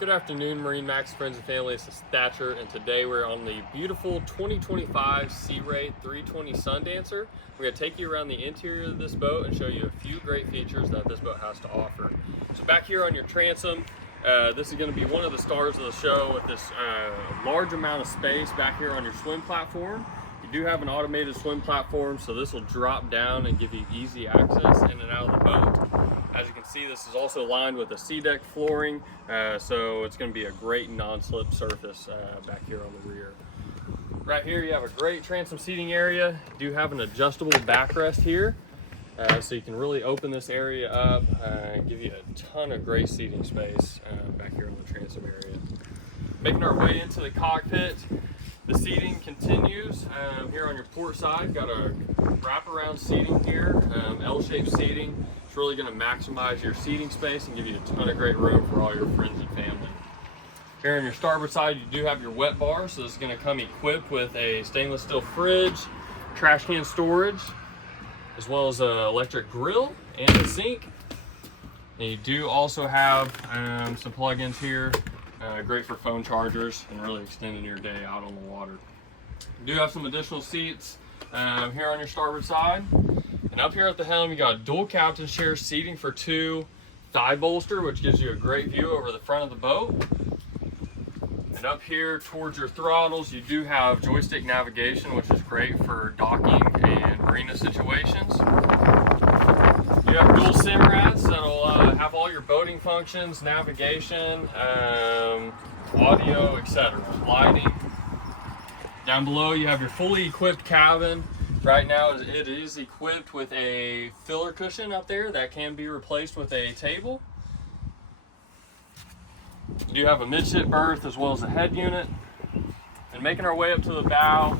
Good afternoon, MarineMax friends and family. This is Thatcher, and today we're on the beautiful 2025 Sea Ray 320 Sundancer. We're going to take you around the interior of this boat and show you a few great features that this boat has to offer. So back here on your transom, this is going to be one of the stars of the show with this large amount of space back here on your swim platform. You do have an automated swim platform, so this will drop down and give you easy access in and out of the boat. As you can see, this is also lined with a sea deck flooring, so it's going to be a great non-slip surface back here on the rear. Right here you have a great transom seating area. You do have an adjustable backrest here, so you can really open this area up and give you a ton of great seating space back here on the transom area. Making our way into the cockpit, the seating continues. Here on your port side, got a wraparound seating here, L-shaped seating. It's really going to maximize your seating space and give you a ton of great room for all your friends and family. Here on your starboard side, you do have your wet bar, so this is going to come equipped with a stainless steel fridge, trash can storage, as well as an electric grill and a sink. And you do also have some plug-ins here, great for phone chargers and really extending your day out on the water. You do have some additional seats here on your starboard side. And up here at the helm, you got dual captain chair seating for two, thigh bolster, which gives you a great view over the front of the boat. And up here towards your throttles, you do have joystick navigation, which is great for docking and marina situations. You have dual SIM rats that'll have all your boating functions, navigation, audio, etc. Lighting. Down below, you have your fully equipped cabin. Right now, it is equipped with a filler cushion up there that can be replaced with a table. You do have a midship berth as well as a head unit. And making our way up to the bow,